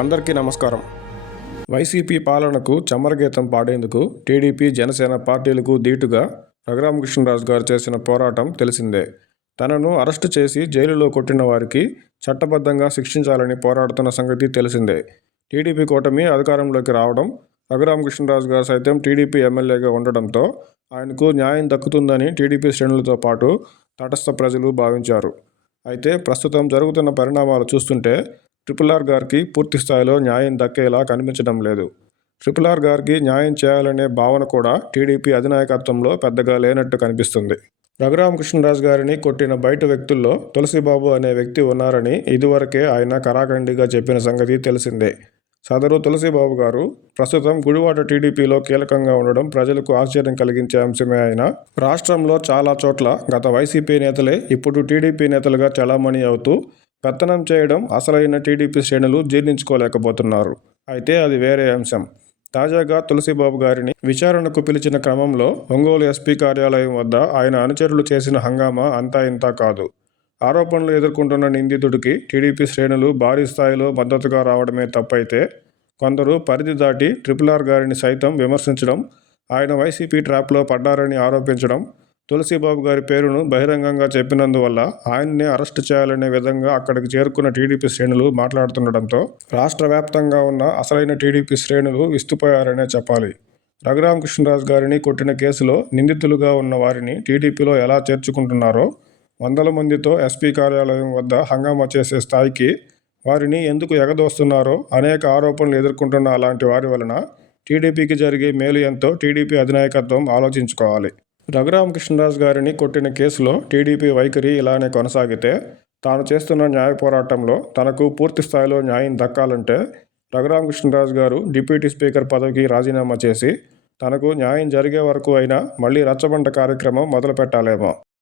అందరికీ నమస్కారం. వైసీపీ పాలనకు చమరగీతం పాడేందుకు టీడీపీ జనసేన పార్టీలకు ధీటుగా రఘురామకృష్ణరాజు గారు చేసిన పోరాటం తెలిసిందే. తనను అరెస్టు చేసి జైలులో కొట్టిన వారికి చట్టబద్ధంగా శిక్షించాలని పోరాడుతున్న సంగతి తెలిసిందే. టీడీపీ కూటమి అధికారంలోకి రావడం రఘురామకృష్ణరాజు గారు సైతం టీడీపీ ఎమ్మెల్యేగా ఉండడంతో ఆయనకు న్యాయం దక్కుతుందని టీడీపీ శ్రేణులతో పాటు తటస్థ ప్రజలు భావించారు. అయితే ప్రస్తుతం జరుగుతున్న పరిణామాలు చూస్తుంటే ట్రిపుల్ ఆర్ గారికి పూర్తి స్థాయిలో న్యాయం దక్కేలా కనిపించడం లేదు. ట్రిపుల్ ఆర్ గారికి న్యాయం చేయాలనే భావన కూడా టీడీపీ అధినాయకత్వంలో పెద్దగా లేనట్టు కనిపిస్తుంది. రఘురామకృష్ణరాజు గారిని కొట్టిన బయట వ్యక్తుల్లో తులసిబాబు అనే వ్యక్తి ఉన్నారని ఇదివరకే ఆయన కరాఖండిగా చెప్పిన సంగతి తెలిసిందే. సదరు తులసిబాబు గారు ప్రస్తుతం గుడివాడ టీడీపీలో కీలకంగా ఉండడం ప్రజలకు ఆశ్చర్యం కలిగించే అంశమే అయినా రాష్ట్రంలో చాలా చోట్ల గత వైసీపీ నేతలే ఇప్పుడు టీడీపీ నేతలుగా చలామణి అవుతూ పెత్తనం చేయడం అసలైన టీడీపీ శ్రేణులు జీర్ణించుకోలేకపోతున్నారు. అయితే అది వేరే అంశం. తాజాగా తులసిబాబు గారిని విచారణకు పిలిచిన క్రమంలో ఒంగోలు ఎస్పీ కార్యాలయం వద్ద ఆయన అనుచరులు చేసిన హంగామా అంతా ఇంతా కాదు. ఆరోపణలు ఎదుర్కొంటున్న నిందితుడికి టీడీపీ శ్రేణులు భారీ స్థాయిలో మద్దతుగా రావడమే తప్పైతే కొందరు పరిధి దాటి ట్రిపుల్ ఆర్ గారిని సైతం విమర్శించడం ఆయన వైసీపీ ట్రాప్లో పడ్డారని ఆరోపించడం తులసిబాబు గారి పేరును బహిరంగంగా చెప్పినందువల్ల ఆయన్నే అరెస్టు చేయాలనే విధంగా అక్కడికి చేరుకున్న టీడీపీ శ్రేణులు మాట్లాడుతుండడంతో రాష్ట్ర వ్యాప్తంగా ఉన్న అసలైన టీడీపీ శ్రేణులు విస్తుపోయారనే చెప్పాలి. రఘురామకృష్ణరాజు గారిని కొట్టిన కేసులో నిందితులుగా ఉన్న వారిని టీడీపీలో ఎలా చేర్చుకుంటున్నారో వందల మందితో ఎస్పీ కార్యాలయం వద్ద హంగామా చేసే స్థాయికి వారిని ఎందుకు ఎగదోస్తున్నారో అనేక ఆరోపణలు ఎదుర్కొంటున్న అలాంటి వారి వలన టీడీపీకి జరిగే మేలు ఎంతో టీడీపీ అధినాయకత్వం ఆలోచించుకోవాలి. రఘురామకృష్ణరాజు గారిని కొట్టిన కేసులో టీడీపీ వైఖరి ఇలానే కొనసాగితే తాను చేస్తున్న న్యాయ పోరాటంలో తనకు పూర్తి స్థాయిలో న్యాయం దక్కాలంటే రఘురామకృష్ణరాజు గారు డిప్యూటీ స్పీకర్ పదవికి రాజీనామా చేసి తనకు న్యాయం జరిగే వరకు అయినా మళ్ళీ రచ్చబండ కార్యక్రమం మొదలు పెట్టాలేమో